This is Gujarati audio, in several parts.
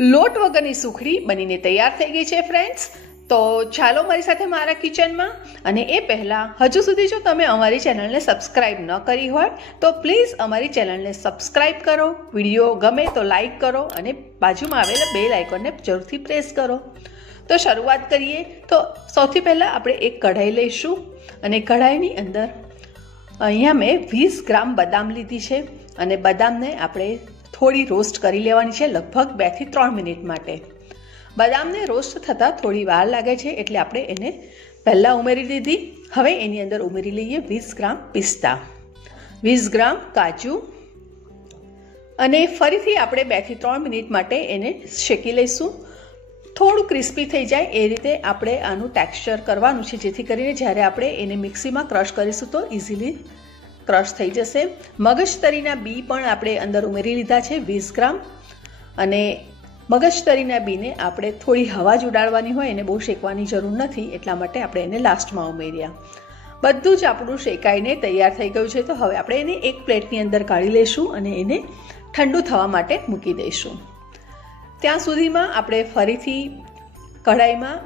લોટ વગરની સુખડી બનીને તૈયાર થઈ ગઈ છે ફ્રેન્ડ્સ તો ચાલો મારી સાથે મારા કિચનમાં. અને એ પહેલાં, હજુ સુધી જો તમે અમારી ચેનલને સબસ્ક્રાઈબ ન કરી હોય, તો પ્લીઝ અમારી ચેનલને સબસ્ક્રાઈબ કરો. વીડિયો ગમે તો લાઈક કરો અને બાજુમાં આવેલા બેલ આઇકોનને જરૂરથી પ્રેસ કરો. તો શરૂઆત કરીએ. તો સૌથી પહેલાં આપણે એક કઢાઈ લઈશું. અને કઢાઈની અંદર અહીંયા મેં વીસ ગ્રામ બદામ લીધી છે. અને બદામને આપણે થોડી રોસ્ટ કરી લેવાની છે લગભગ બેથી ત્રણ મિનિટ માટે. બદામને રોસ્ટ થતાં થોડી વાર લાગે છે એટલે આપણે એને પહેલાં ઉમેરી દીધી. હવે એની અંદર ઉમેરી લઈએ વીસ ગ્રામ પિસ્તા. વીસ ગ્રામ કાજુ. અને ફરીથી આપણે બેથી ત્રણ મિનિટ માટે એને શેકી લઈશું. થોડું ક્રિસ્પી થઈ જાય એ રીતે આપણે આનું ટેક્સચર કરવાનું છે, જેથી કરીને જ્યારે આપણે એને મિક્સીમાં ક્રશ કરીશું તો ઇઝીલી ક્રશ થઈ જશે. મગજતરીના બી પણ આપણે અંદર ઉમેરી લીધા છે, વીસ ગ્રામ. અને મગજતરીના બીને આપણે થોડી હવા જ ઉડાડવાની હોય, એને બહુ શેકવાની જરૂર નથી, એટલા માટે આપણે એને લાસ્ટમાં ઉમેર્યા. બધું જ આપણું શેકાઈને તૈયાર થઈ ગયું છે, તો હવે આપણે એને એક પ્લેટની અંદર કાઢી લઈશું અને એને ઠંડુ થવા માટે મૂકી દઈશું. ત્યાં સુધીમાં આપણે ફરીથી કઢાઈમાં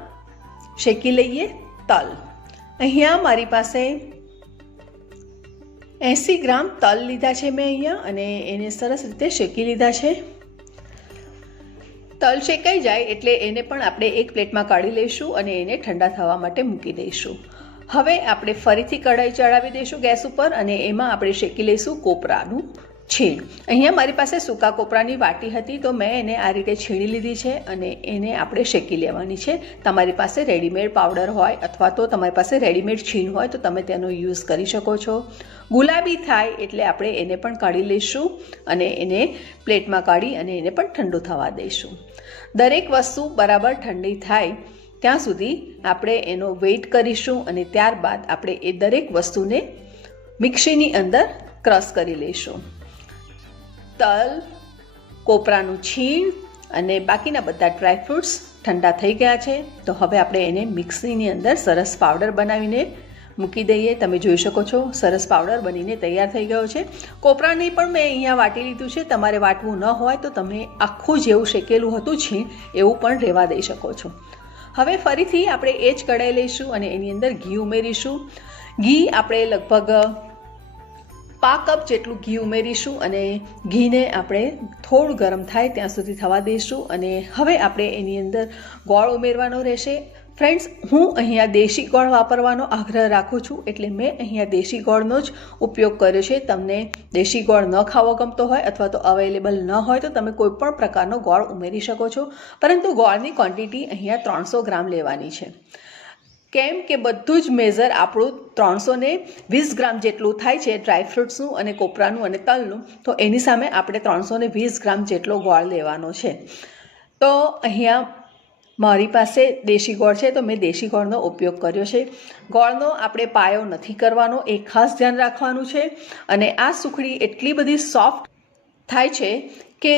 શેકી લઈએ તલ. અહીંયા મારી પાસે એંસી ગ્રામ તલ લીધા છે મેં અહીંયા અને એને સરસ રીતે શેકી લીધા છે. તલ શેકાઈ જાય એટલે એને પણ આપણે એક પ્લેટમાં કાઢી લઈશું અને એને ઠંડા થવા માટે મૂકી દઈશું. હવે આપણે ફરીથી કઢાઈ ચડાવી દઈશું ગેસ ઉપર અને એમાં આપણે શેકી લઈશું કોપરાનું. છીણ. અહીંયા મારી પાસે સૂકા કોપરાની વાટી હતી, તો મેં એને આ રીતે છીણી લીધી છે અને એને આપણે શેકી લેવાની છે. તમારી પાસે રેડીમેડ પાવડર હોય અથવા તો તમારી પાસે રેડીમેડ છીણ હોય, તો તમે તેનો યુઝ કરી શકો છો. ગુલાબી થાય એટલે આપણે એને પણ કાઢી લઈશું અને એને પ્લેટમાં કાઢી અને એને પણ ઠંડુ થવા દઈશું. દરેક વસ્તુ બરાબર ઠંડી થાય ત્યાં સુધી આપણે એનો વેઇટ કરીશું અને ત્યારબાદ આપણે એ દરેક વસ્તુને મિક્સીની અંદર ક્રશ કરી લઈશું. તલ, કોપરાનું છીણ અને બાકીના બધા ડ્રાયફ્રૂટ્સ ઠંડા થઈ ગયા છે. તો હવે આપણે એને મિક્સીની અંદર સરસ પાવડર બનાવીને મૂકી દઈએ. તમે જોઈ શકો છો, સરસ પાવડર બનીને તૈયાર થઈ ગયો છે. કોપરાની પણ મેં અહીંયા વાટી લીધું છે. તમારે વાટવું ન હોય તો તમે આખું જેવું શેકેલું હતું છીણ એવું પણ રહેવા દઈ શકો છો. હવે ફરીથી આપણે એ જ કઢાઈ લઈશું અને એની અંદર ઘી ઉમેરીશું. ઘી આપણે લગભગ પા કપ જેટલું ઘી ઉમેરીશું અને ઘીને આપણે થોડું ગરમ થાય ત્યાં સુધી થવા દઈશું અને હવે આપણે એની અંદર ગોળ ઉમેરવાનો રહેશે. ફ્રેન્ડ્સ, હું અહીંયા દેશી ગોળ વાપરવાનો આગ્રહ રાખું છું એટલે મેં અહીંયા દેશી ગોળનો જ ઉપયોગ કર્યો છે. તમને દેશી ગોળ ન ખાવો ગમતો હોય અથવા તો અવેલેબલ ન હોય તો તમે કોઈપણ પ્રકારનો ગોળ ઉમેરી શકો છો. પરંતુ ગોળની ક્વોન્ટિટી અહીંયા ત્રણસો ગ્રામ લેવાની છે. કેમ કે બધું જ મેઝર આપણું ત્રણસો ને વીસ ગ્રામ જેટલું થાય છે ડ્રાયફ્રૂટ્સનું અને કોપરાનું અને તલનું, તો એની સામે આપણે ત્રણસો ને વીસ ગ્રામ જેટલો ગોળ લેવાનો છે. તો અહીંયા મારી પાસે દેશી ગોળ છે, તો મેં દેશી ગોળનો ઉપયોગ કર્યો છે. ગોળનો આપણે પાયો નથી કરવાનો, એ ખાસ ધ્યાન રાખવાનું છે. અને આ સુખડી એટલી બધી સોફ્ટ થાય છે કે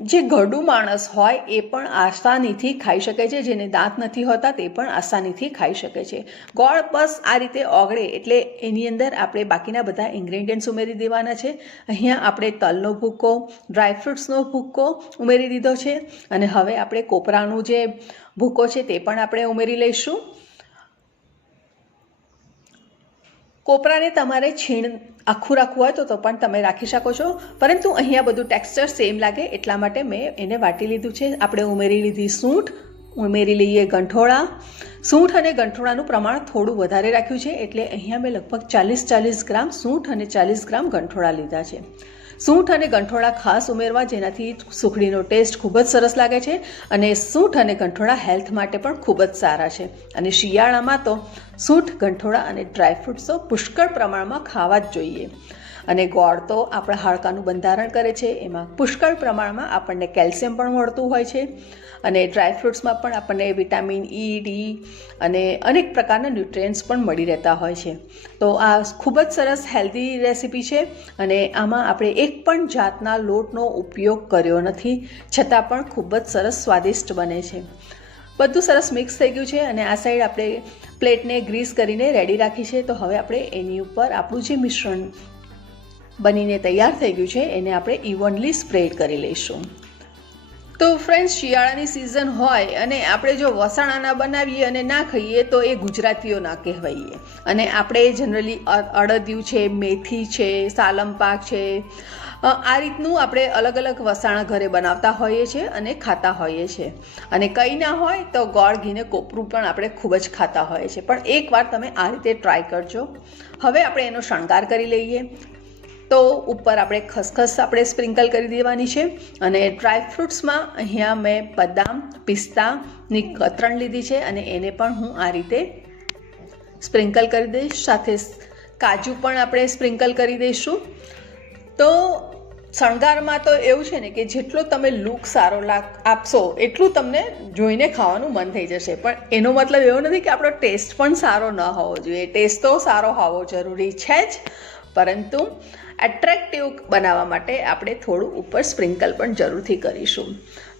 જે ઘરડું માણસ હોય એ પણ આસાનીથી ખાઈ શકે છે. જેને દાંત નથી હોતા તે પણ આસાનીથી ખાઈ શકે છે. ગોળ બસ આ રીતે ઓગળે એટલે એની અંદર આપણે બાકીના બધા ઇન્ગ્રેડિયન્ટ્સ ઉમેરી દેવાના છે. અહીંયા આપણે તલનો ભૂક્કો ડ્રાયફ્રૂટ્સનો ભૂક્કો ઉમેરી દીધો છે. અને હવે આપણે કોપરાનું જે ભૂક્કો છે તે પણ આપણે ઉમેરી લઈશું. કોપરાને તમારે છીણ આખું રાખવું હોય તો પણ તમે રાખી શકો છો. પરંતુ અહીંયા બધું ટેક્સચર સેમ લાગે એટલા માટે મેં એને વાટી લીધું છે. આપણે ઉમેરી લીધી સૂંઠ, ઉમેરી લઈએ ગંઠોળા. સૂંઠ અને ગંઠોળાનું પ્રમાણ થોડું વધારે રાખ્યું છે એટલે અહીંયા મેં લગભગ ચાલીસ ચાલીસ ગ્રામ સૂંઠ અને ચાલીસ ગ્રામ ગંઠોળા લીધા છે. સૂંઠ અને ગંઠોળા ખાસ ઉમેરવા જેનાથી સુખડીનો ટેસ્ટ ખૂબ જ સરસ લાગે છે અને સૂંઠ અને ગંઠોળા હેલ્થ માટે પણ ખૂબ જ સારા છે. અને શિયાળામાં તો સૂંઠ ગંઠોળા અને ડ્રાયફ્રૂટ્સો પુષ્કળ પ્રમાણમાં ખાવા જ જોઈએ. અને ગોળ તો આપણા હાડકાનું બંધારણ કરે છે. એમાં પુષ્કળ પ્રમાણમાં આપણને કેલ્શિયમ પણ મળતું હોય છે અને ડ્રાયફ્રૂટ્સમાં પણ આપણને વિટામિન ઈ ડી અને અનેક પ્રકારના ન્યુટ્રિયન્ટ્સ પણ મળી રહેતા હોય છે. તો આ ખૂબ જ સરસ હેલ્ધી રેસીપી છે અને આમાં આપણે એક પણ જાતના લોટનો ઉપયોગ કર્યો નથી, છતાં પણ ખૂબ જ સરસ સ્વાદિષ્ટ બને છે. બધું સરસ મિક્સ થઈ ગયું છે અને આ સાઈડ આપણે પ્લેટને ગ્રીસ કરીને રેડી રાખી છે. તો હવે આપણે એની ઉપર આપણું જે મિશ્રણ બનીને તૈયાર થઈ ગયું છે, એને આપણે ઇવનલી સ્પ્રેડ કરી લઈશું. તો ફ્રેન્ડ્સ શિયાળાની સિઝન હોય અને આપણે જો વસાણાના બનાવીએ અને ના ખાઈએ, તો એ ગુજરાતીઓ ના કહેવાઈએ. અને આપણે જનરલી અડદિયું છે, મેથી છે, સાલમ પાક છે આ રીતનું આપણે અલગ અલગ વસાણા ઘરે બનાવતા હોઈએ છીએ અને ખાતા હોઈએ છીએ. અને કંઈ ના હોય, તો ગોળ, ઘીને કોપરું પણ આપણે ખૂબ જ ખાતા હોઈએ છીએ. પણ એકવાર તમે આ રીતે ટ્રાય કરજો. હવે આપણે એનો શણગાર કરી લઈએ. તો ઉપર આપણે ખસખસ આપણે સ્પ્રિંકલ કરી દેવાની છે અને ડ્રાય ફ્રૂટ્સમાં અહીંયા મેં બદામ, પિસ્તાની કતરણ લીધી છે અને એને પણ હું આ રીતે સ્પ્રિંકલ કરી દઈશ. સાથે કાજુ પણ આપણે સ્પ્રિંકલ કરી દઈશું. તો શણગારમાં તો એવું છે ને કે જેટલો તમે લુક સારો લાગ આપશો એટલું તમને જોઈને ખાવાનું મન થઈ જશે. પણ એનો મતલબ એવો નથી કે આપણો ટેસ્ટ પણ સારો ન હોવો જોઈએ. ટેસ્ટ તો સારો હોવો જરૂરી છે જ. પરંતુ એટ્રેક્ટિવ બનાવવા માટે આપણે થોડું ઉપર સ્પ્રિંકલ પણ જરૂરથી કરીશું.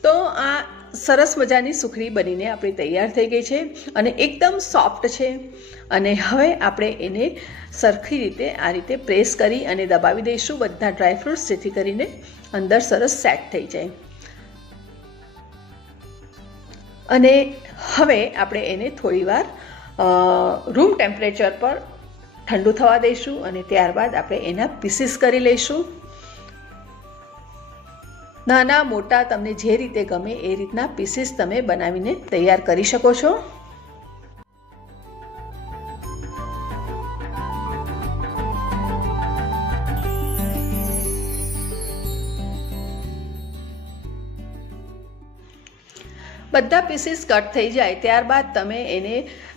તો આ સરસ મજાની સુખડી બનીને આપણી તૈયાર થઈ ગઈ છે અને એકદમ સોફ્ટ છે. અને હવે આપણે એને સરખી રીતે આ રીતે પ્રેસ કરી અને દબાવી દઈશું બધા ડ્રાયફ્રૂટ્સ જેથી કરીને અંદર સરસ સેટ થઈ જાય. અને હવે આપણે એને થોડીવાર રૂમ ટેમ્પરેચર પર ઠંડુ થવા દઈશું અને ત્યારબાદ આપણે એના પીસીસ કરી લઈશું. નાના, મોટા, તમને જે રીતે ગમે એ રીતના પીસીસ તમે બનાવીને તૈયાર કરી શકો છો. બધા પીસીસ કટ થઈ જાય, ત્યારબાદ તમે એને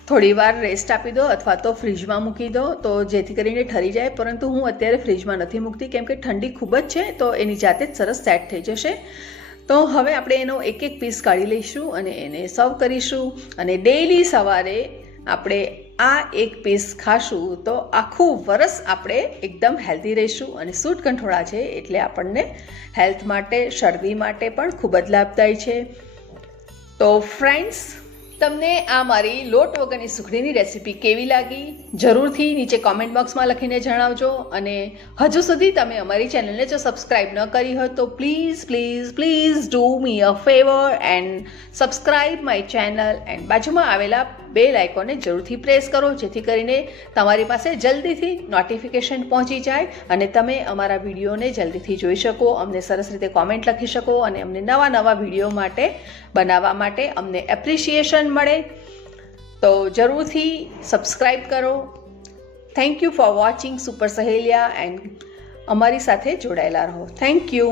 થોડી વાર રેસ્ટ આપી દો અથવા તો ફ્રીજમાં મૂકી દો તો જેથી કરીને ઠરી જાય. પરંતુ હું અત્યારે ફ્રીજમાં નથી મૂકતી. કેમ કે ઠંડી ખૂબ જ છે તો એની જાતે જ સરસ સેટ થઈ જશે. તો હવે આપણે એનો એક એક પીસ કાઢી લઈશું અને એને સર્વ કરીશું. અને ડેઈલી સવારે આપણે આ એક પીસ ખાશું તો આખું વરસ આપણે એકદમ હેલ્ધી રહીશું. અને સૂટ કંઠોળા છે એટલે આપણને હેલ્થ માટે, શરદી માટે પણ ખૂબ જ લાભદાયી છે. તો ફ્રેન્ડ્સ તમને આ મારી લોટ વગરની સુખડીની રેસીપી કેવી લાગી? જરૂરથી નીચે કોમેન્ટ બોક્સમાં લખીને જણાવજો અને હજુ સુધી તમે અમારી ચેનલને જો સબસ્ક્રાઈબ ન કરી હોય તો please please please do me a favour and subscribe my channel and બાજુમાં આવેલા બેલ આઇકોનને જરૂરથી પ્રેસ કરો, જેથી કરીને તમારી પાસે જલ્દીથી નોટિફિકેશન પહોંચી જાય અને તમે અમારા વિડીયોને જલ્દીથી જોઈ શકો, અમને સરસ રીતે કોમેન્ટ લખી શકો અને અમને નવા નવા વીડિયો માટે, બનાવવા માટે અમને એપ્રિશિએશન મળે. તો જરૂરથી સબસ્ક્રાઈબ કરો. Thank you for watching super સહેલિયા and અમારી સાથે જોડાયેલા રહો. Thank you